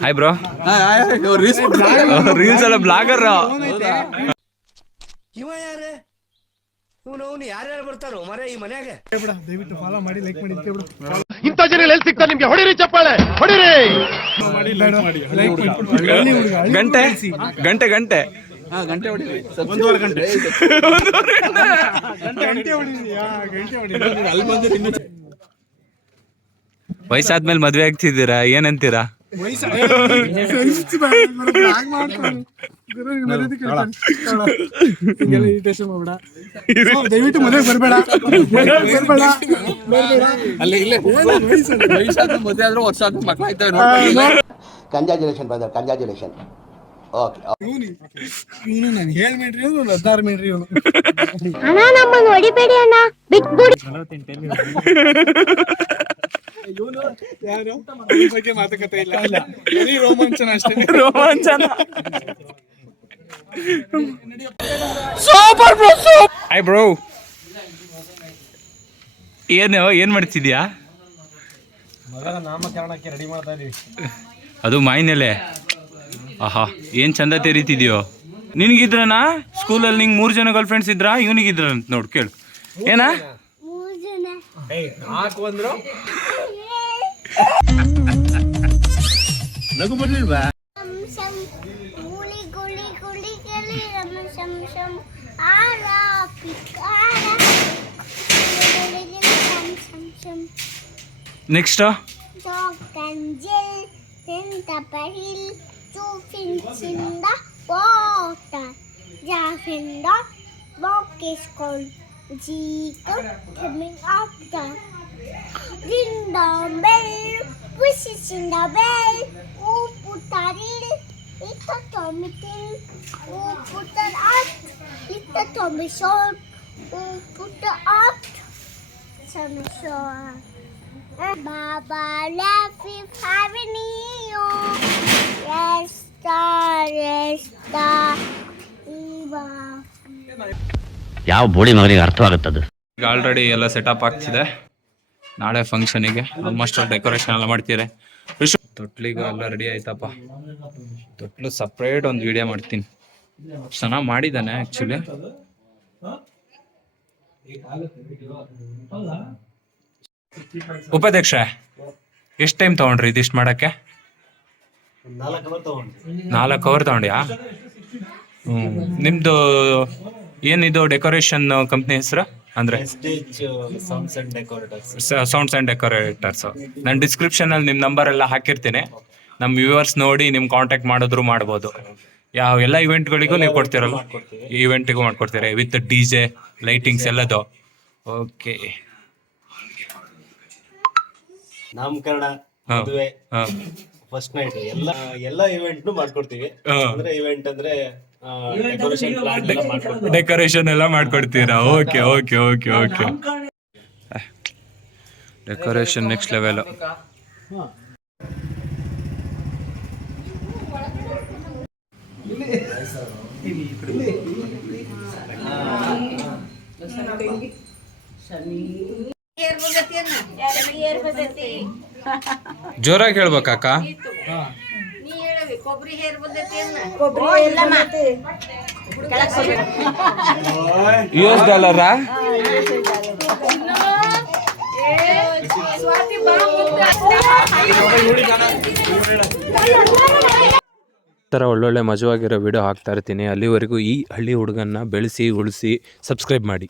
Hi bro reels ಎಲ್ಲ blogger ಇವ ಯಾರು? ಇವನು ಅವನು ಯಾರ್ಯಾರು ಬರ್ತಾರೋ? ಮರ ಈ ಮನ್ಯಾಗ. ದಯವಿಟ್ಟು ಫಾಲೋ ಮಾಡಿ ಲೈಕ್ ಮಾಡಿ ಇದ್ಕೆ ಬಿಡು. ಇಂಥ ಜನ ಎಲ್ಲಿ ಸಿಗ್ತಾರೆ ನಿಮ್ಗೆ? ಹೊಡಿರಿ ಚಪ್ಪಾಳೆ ಹೊಡಿರಿ. ಗಂಟೆ ಗಂಟೆ ಗಂಟೆ ಗಂಟೆ. ಹೊಡಿರಿ. ಯಾ, ಗಂಟೆ ಹೊಡಿರಿ. ವಯಸ್ಸಾದ್ಮೇಲೆ ಮದ್ವೆ ಆಗ್ತಿದ್ದೀರಾ? ಏನಂತೀರಾ? ವಯಸ್ಸು ಮದುವೆ ಬ್ಲಾಗ್ ಮಾಡ್ತಾನೆ ಗುರು ನಿಂಗೆ ಮರ್ಯಾದೆ ಕೇಳ್ತಾನೆ. ನೋಡು. ಹಿಂಗೆಲ್ಲ irritation ಮಾಡ್ಬೇಡ. ದಯವಿಟ್ಟು ಮನೆಗೆ ಬರಬೇಡ. ಬರಬೇಡ. ಕಂಗ್ರಾಚುಲೇಷನ್ ಬ್ರದರ್ ಕಂಜಾಜುಲೇಷನ್ ಓಕೆ ನಾನು. ಹೇಳ್ಬೇಡ್ರಿ ಇವನು ಹದಿನಾರು ಮೇಡ್ರಿ ಇವನು. ಅಣ್ಣ ನಮ್ಮನ್ನು ಹೊಡಿಬೇಡಿ ಅಣ್ಣ. ಬಿಟ್ಬಿಡಿ. ಯಾರು? ಈ ಬಗ್ಗೆ ಮಾತುಕತೆ ಇಲ್ಲ. ಇಲ್ಲ ಬರೀ ರೋಮಾಂಚನ ಅಷ್ಟೇ. ರೋಮಾಂಚನ. ಸೂಪರ್ ಬ್ರೋ ಏನು ಏನ್ ಮಾಡ್ತಿದ್ಯಾ? ನಾಮಕರಣಕ್ಕೆ ರೆಡಿ ಮಾಡ್ತಾ ಇದೀವಿ. ಅದು ಮಾಯಿನೆಲೆ. ಆಹಾ ಏನ್ ಚಂದ ತೆರೀತಿದ್ಯೋ. ನಿನಗಿದ್ರನಾ? ಸ್ಕೂಲಲ್ಲಿ ನಿಂಗೆ ಮೂರು ಜನ ಗರ್ಲ್ ಫ್ರೆಂಡ್ಸ್ ಇದ್ರಾ? ಇವನಿಗಿದ್ರ ಅಂತ ನೋಡು ಕೇಳು. ಏನಾ? ಮೂರು ಜನ ಶಂ ಶಂ ಗುಳಿ ಗುಳಿ ಗುಳಿ ಗಲಿ ರಮ ಶಂ ಶಂ ಆರ ಪಿಕಾರ ಗುಳಿ ಗುಳಿ ಶಂ ಶಂ ಶಂ next Dog Angel in the barrel, two fins in the water. Jack in the box is called Jeeker coming up the ring the bell, wishes in the bell, who put a reel, it's a Tommy thing, who put an art, it's a Tommy short, who put the art, Tommy short. Baba left with Yes, star, yes, star. ಯಾವ ಬೋಳಿ ಮಗನಿಗೆ ಅರ್ಥವಾಗುತ್ತದು ಈಗ already ಎಲ್ಲ setup ಆಗ್ತಿದೆ ನಾಳೆ ಫಂಕ್ಷನಿಗೆ almost decoration ಎಲ್ಲ ಮಾಡ್ತೀರಿ. Wish ತೊಟ್ಲಿಗೂ ಎಲ್ಲ ರೆಡಿ ಆಯ್ತಪ್ಪ. ತೊಟ್ಲು ಸಪ್ರೇಟ್ ಒಂದು ವಿಡಿಯೋ ಮಾಡ್ತೀನಿ. ಚೆನ್ನಾಗಿ ಮಾಡಿದ್ದಾನೆ ಆ್ಯಕ್ಚುಲಿ ಉಪಾಧ್ಯಕ್ಷ ಎಷ್ಟು ಟೈಮ್ ತಗೊಂಡ್ರಿ ಇದಿಷ್ಟು ಮಾಡಕ್ಕೆ? ನಾಲ್ಕು ಅವರ್ ತಗೊಂಡ್ಯಾ? ಹ್ಞೂ ನಿಮ್ದು ಏನಿದು ಡೆಕೋರೇಷನ್ ಕಂಪ್ನಿ ಹೆಸರು? ಅಂದ್ರೆ ಸೌಂಡ್ಸ್ ಅಂಡ್ ಡೆಕೋರೇಟರ್ಸ್ ನಾನು ಡಿಸ್ಕ್ರಿಪ್ಷನ್ ಅಲ್ಲಿ ನಿಮ್ ನಂಬರ್ ಎಲ್ಲ ಹಾಕಿರ್ತೀನಿ. ನಮ್ ವ್ಯೂವರ್ಸ್ ನೋಡಿ ನಿಮ್ ಕಾಂಟ್ಯಾಕ್ಟ್ ಮಾಡಿದ್ರು ಮಾಡ್ಬೋದು. ಯಾವ ಎಲ್ಲ ಇವೆಂಟ್ಗಳಿಗೂ ನೀವು ಕೊಡ್ತೀರಲ್ಲ? ಇವೆಂಟಿಗೂ ಮಾಡ್ಕೊಡ್ತೀರಿ. ವಿತ್ ಡಿ ಜೆ ಲೈಟಿಂಗ್ಸ್ ಎಲ್ಲದು. ಓಕೆ ನಾಮಕರಣ. ಮದುವೆ ಫಸ್ಟ್ ನೈಟ್ ಎಲ್ಲ ಎಲ್ಲ ಇವೆಂಟ್ ಮಾಡ್ಕೊಡ್ತೀವಿ. ಅಂದ್ರೆ ಇವೆಂಟ್ ಅಂದ್ರೆ ಡೆಕೋರೇಷನ್ ಎಲ್ಲ ಮಾಡ್ಕೊಡ್ತೀರಾ? Okay okay okay okay decoration next level ಜೋರಾಗಿ ಹೇಳ್ಬೇಕಕ್ಕ ಯು ಎಸ್ ಡಾಲರಾ? ಥರ ಒಳ್ಳೊಳ್ಳೆ ಮಜವಾಗಿರೋ ವಿಡಿಯೋ ಹಾಕ್ತಾ ಇರ್ತೀನಿ. ಅಲ್ಲಿವರೆಗೂ ಈ ಹಳ್ಳಿ ಹುಡುಗನ್ನ ಬೆಳೆಸಿ ಉಳಿಸಿ ಸಬ್ಸ್ಕ್ರೈಬ್ ಮಾಡಿ.